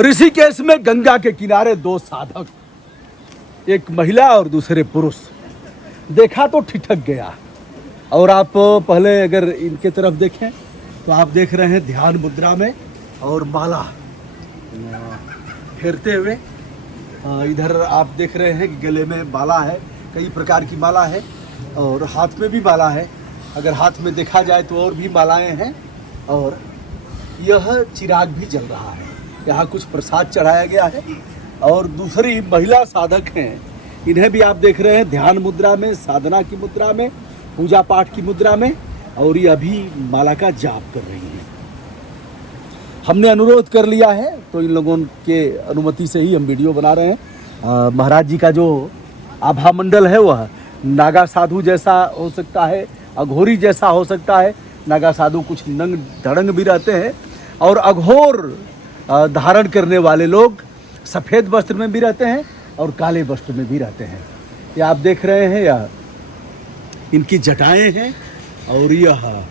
ऋषिकेश में गंगा के किनारे दो साधक, एक महिला और दूसरे पुरुष, देखा तो ठिठक गया। और आप पहले अगर इनके तरफ देखें तो आप देख रहे हैं ध्यान मुद्रा में और माला फेरते हुए। इधर आप देख रहे हैं कि गले में माला है, कई प्रकार की माला है और हाथ में भी माला है। अगर हाथ में देखा जाए तो और भी मालाएं हैं और यह चिराग भी जल रहा है। यहाँ कुछ प्रसाद चढ़ाया गया है और दूसरी महिला साधक हैं, इन्हें भी आप देख रहे हैं ध्यान मुद्रा में, साधना की मुद्रा में, पूजा पाठ की मुद्रा में, और ये अभी माला का जाप कर रही हैं। हमने अनुरोध कर लिया है तो इन लोगों के अनुमति से ही हम वीडियो बना रहे हैं। महाराज जी का जो आभा मंडल है वह नागा साधु जैसा हो सकता है, अघोरी जैसा हो सकता है। नागा साधु कुछ नंग धड़ंग भी रहते हैं और अघोर धारण करने वाले लोग सफ़ेद वस्त्र में भी रहते हैं और काले वस्त्र में भी रहते हैं। ये आप देख रहे हैं, यह इनकी जटाएं हैं और यह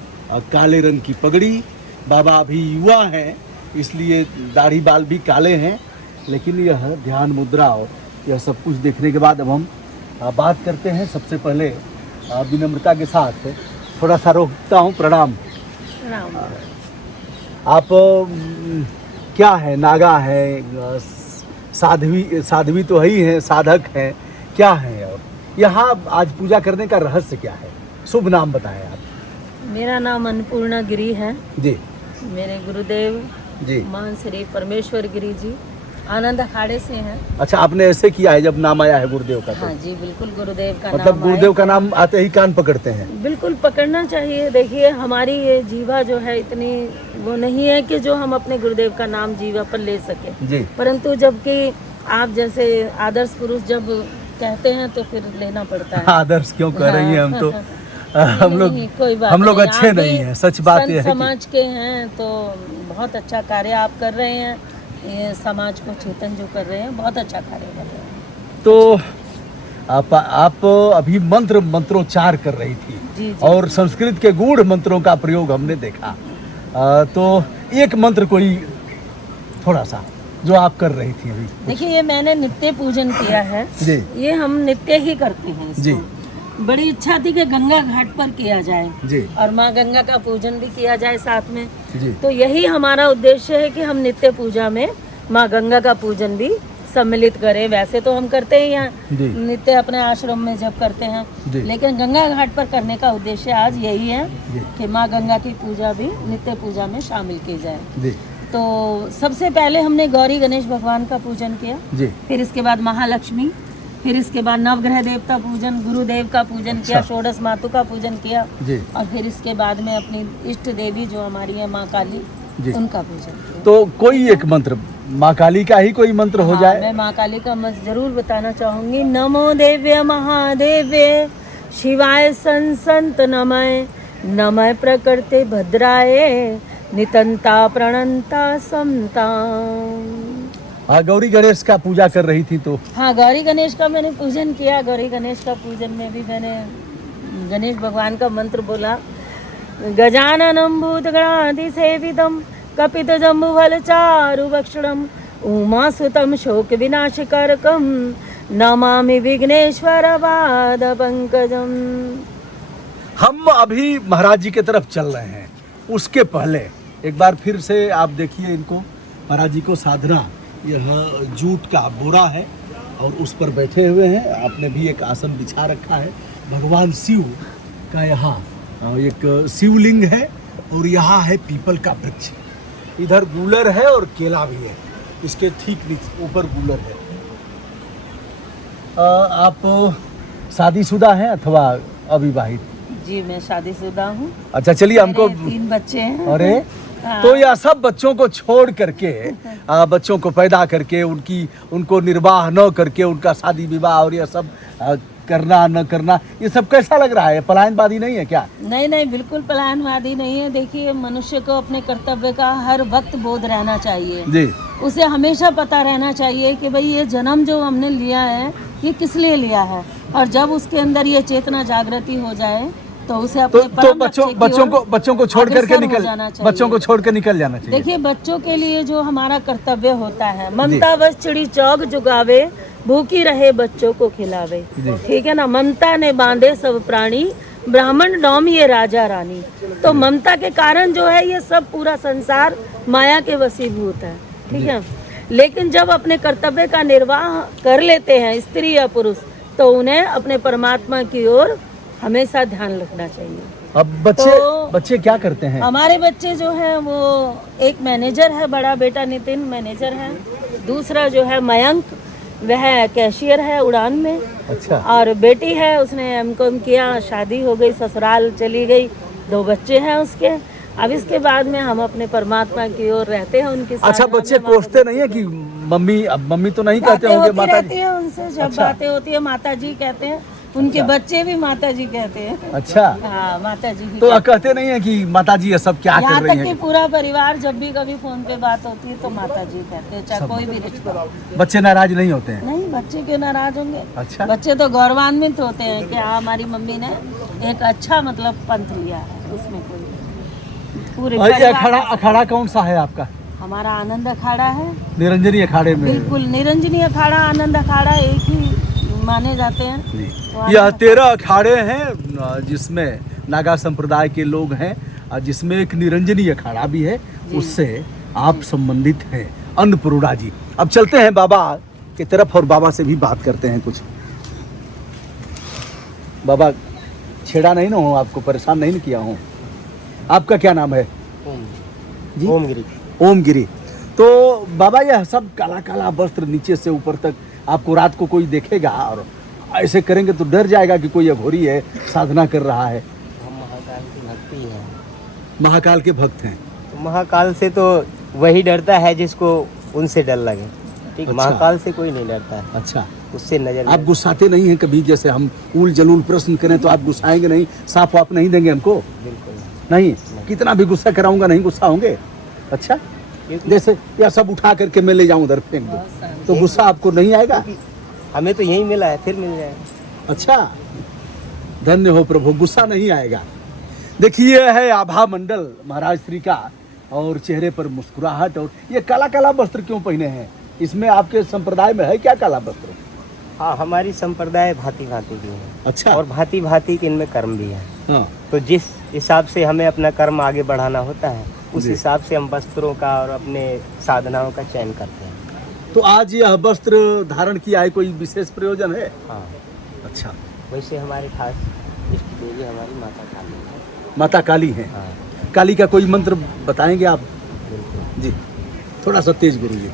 काले रंग की पगड़ी। बाबा अभी युवा हैं इसलिए दाढ़ी बाल भी काले हैं, लेकिन यह ध्यान मुद्रा और यह सब कुछ देखने के बाद अब हम बात करते हैं। सबसे पहले विनम्रता के साथ थोड़ा सा रोकता हूँ। प्रणाम। आप क्या है? नागा है, साध्वी तो ही है, साधक है, क्या है? और यहाँ आज पूजा करने का रहस्य क्या है? शुभ नाम बताएं आप। मेरा नाम अन्नपूर्णा गिरी है जी। मेरे गुरुदेव जी महान श्री परमेश्वर गिरी जी आनंद अखाड़े से हैं। अच्छा, आपने ऐसे किया है जब नाम आया है गुरुदेव का? हाँ जी, बिल्कुल गुरुदेव का मतलब नाम गुरुदेव का नाम आते ही कान पकड़ते हैं? बिल्कुल पकड़ना चाहिए। देखिए, हमारी ये जीवा जो है इतनी वो नहीं है कि जो हम अपने गुरुदेव का नाम जीवा पर ले सके जी। परंतु जबकि आप जैसे आदर्श पुरुष जब कहते हैं तो फिर लेना पड़ता है। आदर्श क्यों कह रही हैं? हम तो हम लोग नहीं, अच्छे नहीं हैं, सच बात ये है समाज के हैं तो बहुत अच्छा कार्य आप कर रहे हैं। ये समाज को चेतन जो कर रहे हैं, बहुत अच्छा कार्य कर रहे हैं। तो आप अभी मंत्रोच्चार कर रही थी जी। और संस्कृत के गूढ़ मंत्रों का प्रयोग हमने देखा। तो एक मंत्र कोई थोड़ा सा जो आप कर रही थी अभी। देखिए, ये मैंने नित्य पूजन किया है जी। ये हम नित्य ही करते हैं इसको। जी। बड़ी इच्छा थी कि गंगा घाट पर किया जाए जी। और माँ गंगा का पूजन भी किया जाए साथ में। जी। तो यही हमारा उद्देश्य है कि हम नित्य पूजा में माँ गंगा का पूजन भी सम्मिलित करें। वैसे तो हम करते ही हैं नित्य अपने आश्रम में जब करते हैं, लेकिन गंगा घाट पर करने का उद्देश्य आज यही है कि माँ गंगा की पूजा भी नित्य पूजा में शामिल की जाए। तो सबसे पहले हमने गौरी गणेश भगवान का पूजन किया जी। फिर इसके बाद महालक्ष्मी, फिर इसके बाद नवग्रह देवता पूजन, गुरुदेव का पूजन किया, षोडश मातु का पूजन किया जी। और फिर इसके बाद में अपनी इष्ट देवी जो हमारी है माँ काली जी, उनका पूजन किया। तो कोई एक मंत्र माँ काली का ही कोई मंत्र हो जाए। मैं माँ काली का मंत्र जरूर बताना चाहूंगी। नमो देव्य महादेव्य शिवाय संत नमः, नमः प्रकृते भद्राय नितंता प्रणंता समता। गौरी गणेश का पूजा कर रही थी तो? हाँ, गौरी गणेश का मैंने पूजन किया। गौरी गणेश का पूजन में भी मैंने गणेश भगवान का मंत्र बोला। गजाननं भूतगणाधिसेवितं कपितजम्बुफलचारुभक्षणं उमासुतं शोकविनाशकारकं नमामि विघ्नेश्वर पादपंकजं। हम अभी महाराज जी की तरफ चल रहे हैं, उसके पहले एक बार फिर से आप देखिए इनको, महाराज जी को साधना, यह जूट का बोरा है और उस पर बैठे हुए हैं। आपने भी एक आसन बिछा रखा है। भगवान शिव का यहाँ एक शिवलिंग है और यहाँ है पीपल का वृक्ष। इधर गूलर है और केला भी है, इसके ठीक नीचे ऊपर गूलर है। आप शादीशुदा हैं अथवा अविवाहित? जी, मैं शादीशुदा हूँ। अच्छा, चलिए, हमको 3 बच्चे हैं। अरे तो यह सब बच्चों को छोड़ करके, बच्चों को पैदा करके, उनको निर्वाह न करके, उनका शादी विवाह और यह सब करना न करना, ये सब कैसा लग रहा है? पलायनवादी नहीं है क्या? नहीं, बिल्कुल पलायनवादी नहीं है। देखिए, मनुष्य को अपने कर्तव्य का हर वक्त बोध रहना चाहिए जी। उसे हमेशा पता रहना चाहिए कि भाई ये जन्म जो हमने लिया है ये किस लिए लिया है, और जब उसके अंदर ये चेतना जागृति हो जाए तो उसे अपने तो परम बच्चों लक्ष्य की बच्चों ओर को बच्चों को छोड़ करके अग्रसर हो निकल जाना चाहिए। बच्चों को छोड़ कर निकल जाना चाहिए। देखिए, बच्चों के लिए जो हमारा कर्तव्य होता है, ममता बस चिड़ी चौक जुगावे, भूखी रहे बच्चों को खिलावे। ठीक है ना। ममता ने बांधे सब प्राणी, ब्राह्मण डोम ये राजा रानी। तो ममता के कारण जो है ये सब पूरा संसार माया के वशीभूत है। ठीक है। लेकिन जब अपने कर्तव्य का निर्वाह कर लेते हैं स्त्री या पुरुष, तो उन्हें अपने परमात्मा की ओर हमेशा ध्यान रखना चाहिए। अब बच्चे क्या करते हैं? हमारे बच्चे जो हैं वो एक मैनेजर है, बड़ा बेटा नितिन मैनेजर है, दूसरा जो है मयंक वह कैशियर है उड़ान में। अच्छा। और बेटी है उसने एमकॉम किया, शादी हो गई, ससुराल चली गई, 2 बच्चे हैं उसके। अब इसके बाद में हम अपने परमात्मा की ओर रहते हैं उनके साथ। अच्छा, बच्चे कोसते नहीं है कि मम्मी, अब मम्मी तो नहीं कहते होंगे माता रहती है उनसे जब बातें होती है, माता जी कहते हैं। उनके बच्चे भी माता जी कहते हैं। अच्छा। हाँ, माता जी भी तो कहते नहीं है कि माता जी ये सब क्या कर यहाँ रही तक कि हैं? पूरा परिवार जब भी कभी फोन पे बात होती है तो माता जी कहते हैं, चाहे कोई भी रिश्ता। बच्चे नाराज नहीं होते हैं? नहीं, बच्चे क्यों नाराज होंगे। अच्छा। बच्चे तो गौरवान्वित होते हैं कि हाँ, हमारी मम्मी ने एक अच्छा मतलब पंथ लिया है, उसमें कोई पूरे और ये परिवार अखाड़ा कौन सा है आपका? हमारा आनंद अखाड़ा है। निरंजनी अखाड़े में? बिल्कुल, निरंजनी अखाड़ा आनंद अखाड़ा एक ही माने जाते हैं। तो यह 13 अखाड़े हैं जिसमें नागा संप्रदाय के लोग हैं, और जिसमें एक निरंजनी अखाड़ा भी है, उससे आप संबंधित हैं अन्नपूर्णा जी। अब चलते हैं बाबा की तरफ और बाबा से भी बात करते हैं कुछ। बाबा, छेड़ा नहीं ना हो, आपको परेशान नहीं किया हूँ? आपका क्या नाम है? जी? ओमगिरी। ओमगिरी। तो बाबा, यह सब काला काला वस्त्र नीचे से ऊपर तक, आपको रात को कोई देखेगा और ऐसे करेंगे तो डर जाएगा कि कोई अघोरी है, साधना कर रहा है। हम महाकाल की भक्ति हैं। महाकाल के भक्त हैं। तो महाकाल से तो वही डरता है जिसको उनसे डर लगे। ठीक। अच्छा। महाकाल से कोई नहीं डरता है, अच्छा। उससे नजर आप गुस्साते नहीं हैं कभी? जैसे हम उल जलूल प्रश्न करें तो आप गुस्साएंगे नहीं? साफ वाप नहीं देंगे हमको? बिल्कुल नहीं। कितना भी गुस्सा कराऊंगा नहीं गुस्सा होंगे? अच्छा। क्योंकि जैसे या सब उठा करके मैं ले जाऊं उधर फेंक दूं, तो गुस्सा आपको नहीं आएगा? हमें तो यही मिला है, फिर मिल जाएगा। अच्छा, धन्य हो प्रभु, गुस्सा नहीं आएगा। देखिए, है आभा मंडल महाराज श्री का, और चेहरे पर मुस्कुराहट। और ये काला काला वस्त्र क्यों पहने हैं? इसमें आपके संप्रदाय में है क्या काला वस्त्र? हाँ, हमारी संप्रदाय भांति भांति की है। अच्छा। और भांति भांति के इनमें कर्म भी है। हाँ। तो जिस हिसाब से हमें अपना कर्म आगे बढ़ाना होता है, उस जी। हिसाब से हम वस्त्रों का और अपने साधनाओं का चयन करते हैं। तो आज यह वस्त्र धारण किया है, कोई विशेष प्रयोजन है? हाँ। अच्छा। वैसे हमारे खास इष्ट देवी हमारी माता काली है। माता काली है। हाँ, काली का कोई मंत्र बताएंगे आप? बिल्कुल। जी, थोड़ा सा तेज गुरु जी।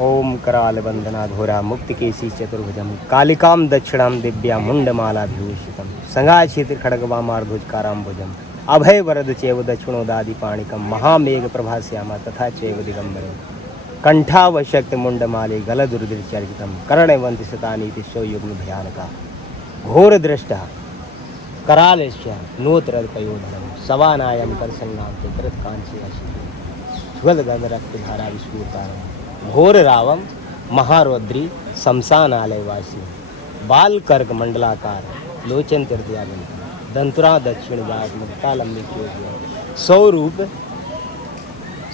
ओम कराल वंदना घोरा मुक्तिकेशी चतुर्भुजम कालिकाम दक्षिणाम दिव्या मुंडमाला विभूषितम संगाचित खड्गवामार्धुजकाराम्बुजम अभय वरद चैव दक्षिणोदादि पाणिकम महामेघ प्रभास्यामा तथा चैव दिगंबरे कंठावशक्त मुंडमाले गलदुर्दिर्चर्जितम कर्णवंति शतानीति सौयुग्म भयानका घोर दृष्टा करालस्य नोत्रपयोधरम सवानायम करसंगाम चित्रत्कांक्षी अशी ज्वलगद रक्तधारा विस्फूर्तारम घोर रावम महारौद्री शमशानालयवासी बाल कर्क मंडलाकार लोचन तृतीयाबंध दंतुरा दक्षिण कालम्बी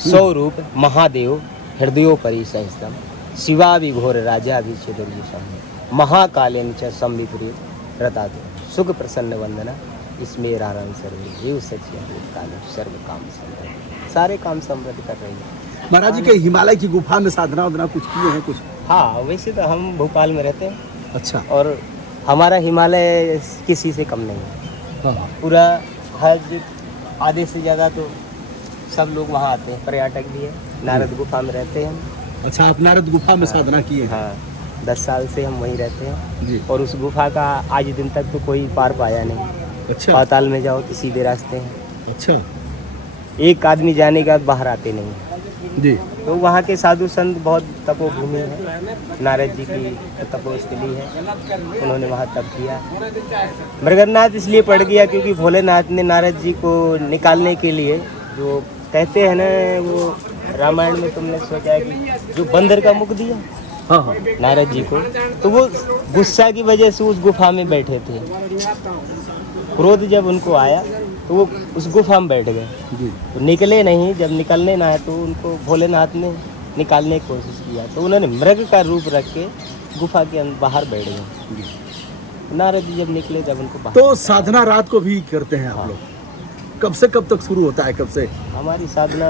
स्वरूप महादेव हृदयोपरि सहस्तम शिवा विघोर राजा भी चतुर्युषम महाकालेन च संविपुरी रतातो सुख प्रसन्न वंदना इसमें रारण सर्वे एव सच्ची काले सर्व काम समृद्ध। सारे काम समृद्ध कर रही है। महाराज जी के हिमालय की गुफा में साधना वाधना कुछ किए हैं कुछ? हाँ, वैसे तो हम भोपाल में रहते हैं। अच्छा। और हमारा हिमालय किसी से कम नहीं है। हाँ। पूरा हज आधे से ज़्यादा तो सब लोग वहाँ आते हैं, पर्यटक भी है। नारद गुफा में रहते हैं हम। अच्छा, आप नारद गुफा में साधना किए हैं? हाँ, 10 साल से हम वहीं रहते हैं। जी। और उस गुफा का आज दिन तक तो कोई पार पाया नहीं। अच्छा। पाताल में जाओ तो सीधे रास्ते हैं। अच्छा। एक आदमी जाने के बाद बाहर आते नहीं हैं। जी। तो वहाँ के साधु संत बहुत तपोभूमि है, नारद जी की तपोस्थली है, उन्होंने वहाँ तप किया। मृगन्नाथ इसलिए पड़ गया क्योंकि भोलेनाथ ने नारद जी को निकालने के लिए, जो कहते हैं ना, वो रामायण में तुमने सोचा है कि जो बंदर का मुख दिया हाँ हाँ। नारद जी को, तो वो गुस्सा की वजह से उस गुफा में बैठे थे। क्रोध जब उनको आया तो वो उस गुफा में बैठ गए, जी तो निकले नहीं। जब निकलने ना है तो उनको भोलेनाथ ने निकालने की कोशिश किया, तो उन्होंने मृग का रूप रख के गुफा के बाहर बैठ गए। नारद जी जब निकले जब उनको बाहर, तो साधना रात को भी करते हैं आप लोग? कब से कब तक शुरू होता है, कब से? हमारी साधना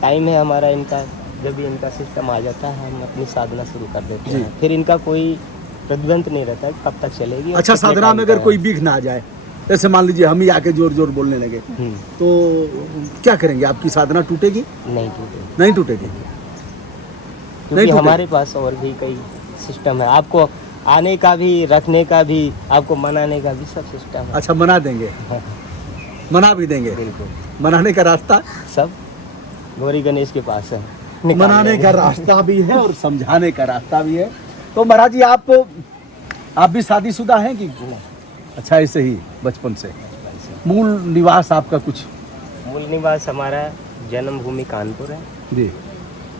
टाइम है हमारा, इनका जब भी इनका सिस्टम आ जाता है हम अपनी साधना शुरू कर देते जी। हैं। फिर इनका कोई प्रतिबंध नहीं रहता है कब तक चलेगी। और अच्छा, कितने साधना में टाइम अगर का कोई है। विघ्न आ जाए, जैसे मान लीजिए हम ही आके जोर जोर बोलने लगे, तो क्या करेंगे? आपकी साधना टूटेगी? नहीं टूटे, नहीं टूटेगी। क्योंकि टूटे। हमारे पास और भी कई सिस्टम है, आपको आने का भी, रखने का भी, आपको मनाने का भी सब सिस्टम है। अच्छा, मना देंगे, मना भी देंगे। बिल्कुल, मनाने का रास्ता, सब गौरी गणेश के पास है। मनाने का रास्ता भी है और समझाने का रास्ता भी है। तो महाराज जी, आप भी शादीशुदा हैं कि? अच्छा, ऐसे ही बचपन से? मूल निवास आपका कुछ? मूल निवास हमारा जन्मभूमि कानपुर है, जी,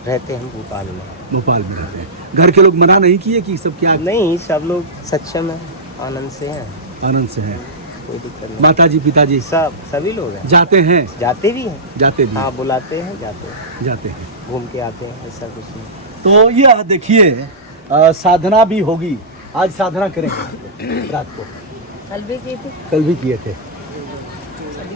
रहते हम भोपाल में। भोपाल में रहते हैं। घर के लोग मना नहीं किए कि सब क्या? नहीं, सब लोग सक्षम है, आनंद से हैं, आनंद से हैं। कोई दिक्कत नहीं। माताजी पिताजी सब सभी लोग हैं, जाते हैं? जाते भी हैं, जाते भी हाँ बुलाते हैं, जाते हैं, जाते हैं। घूम के आते हैं, ऐसा कुछ नहीं। तो ये देखिए, साधना भी होगी। आज साधना करेंगे रात को, कल भी की थी। कल भी किए थे।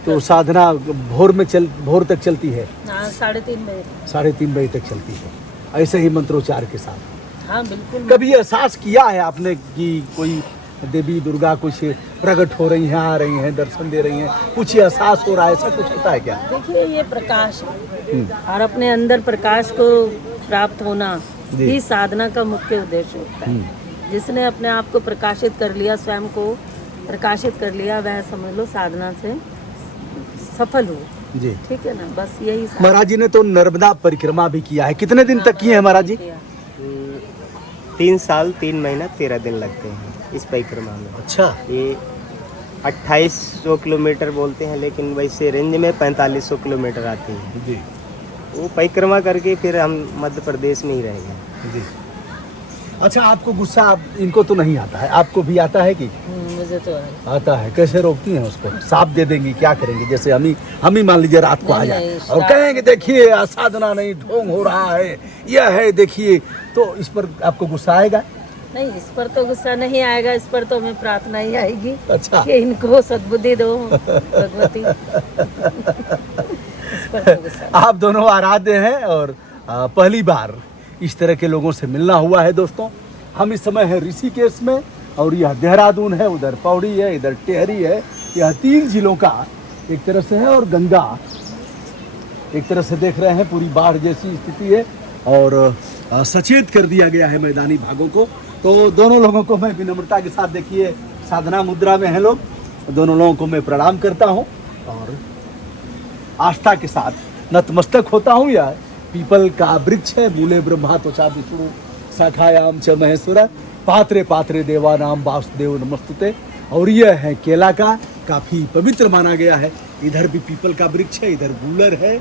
तो साधना भोर तक चलती है? हाँ, 3:30 बजे। 3:30 बजे तक चलती है, ऐसे ही मंत्रोच्चार के साथ। हाँ बिल्कुल। कभी एहसास किया है आपने कि कोई देवी दुर्गा कुछ प्रकट हो रही हैं, आ रही हैं, दर्शन दे रही हैं, कुछ एहसास हो रहा है, ऐसा कुछ होता है क्या? देखिए, ये प्रकाश है और अपने अंदर प्रकाश को प्राप्त होना जी। ही साधना का मुख्य उद्देश्य होता है। जिसने अपने आप को प्रकाशित कर लिया, स्वयं को प्रकाशित कर लिया, वह समझ लो साधना से सफल हो। जी, ठीक है ना, बस यही साधना महाराज जी ने तो नर्मदा परिक्रमा भी किया है। कितने दिन तक किए हैं महाराज जी? किया। 3 साल 3 महीना 13 दिन लगते हैं इस परिक्रमा में। अच्छा, ये 2800 किलोमीटर बोलते हैं, लेकिन वैसे रेंज में 4500 किलोमीटर आती है। जी वो परिक्रमा करके फिर हम मध्य प्रदेश में ही रह गए। जी। अच्छा, आपको गुस्सा इनको तो नहीं आता है, आपको भी आता है कि? मुझे तो है। आता है। कैसे रोकती हैं उसको? साफ दे देंगी, क्या करेंगे? जैसे हम ही मान लीजिए रात को आ नहीं, जाए नहीं, और कहेंगे देखिए साधना नहीं, ढोंग हो रहा है, यह है देखिए, तो इस पर आपको गुस्सा आएगा? नहीं, इस पर तो गुस्सा नहीं आएगा, इस पर तो हमें प्रार्थना ही आएगी अच्छा, कि इनको सद्बुद्धि दो भगवती। इस पर तो गुस्सा नहीं। आप दोनों आराध्य हैं और पहली बार इस तरह के लोगों से मिलना हुआ है दोस्तों। हम इस समय है ऋषिकेश में और यह देहरादून है, उधर पौड़ी है, इधर टेहरी है। यह 3 जिलों का एक तरह से है और गंगा एक तरह से देख रहे हैं पूरी बाढ़ जैसी स्थिति है और सचेत कर दिया गया है मैदानी भागों को। तो दोनों लोगों को मैं विनम्रता के साथ, देखिए साधना मुद्रा में हैं लोग, दोनों लोगों को मैं प्रणाम करता हूँ और आस्था के साथ नतमस्तक होता हूँ। यह पीपल का वृक्ष है, मूले ब्रह्मा त्वचा विष्णु शाखायाम च महेश्वर पात्रे पात्रे देवानाम वासुदेव नमस्तुते। और यह है केला का, काफी पवित्र माना गया है। इधर भी पीपल का वृक्ष है, इधर गूलर है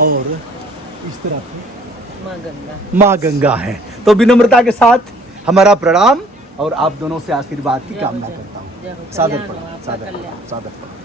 और इस तरफ माँ गंगा है। तो विनम्रता के साथ हमारा प्रणाम और आप दोनों से आशीर्वाद की कामना करता हूँ। सादर प्रणाम, सादर प्रणाम, सादर प्रणाम।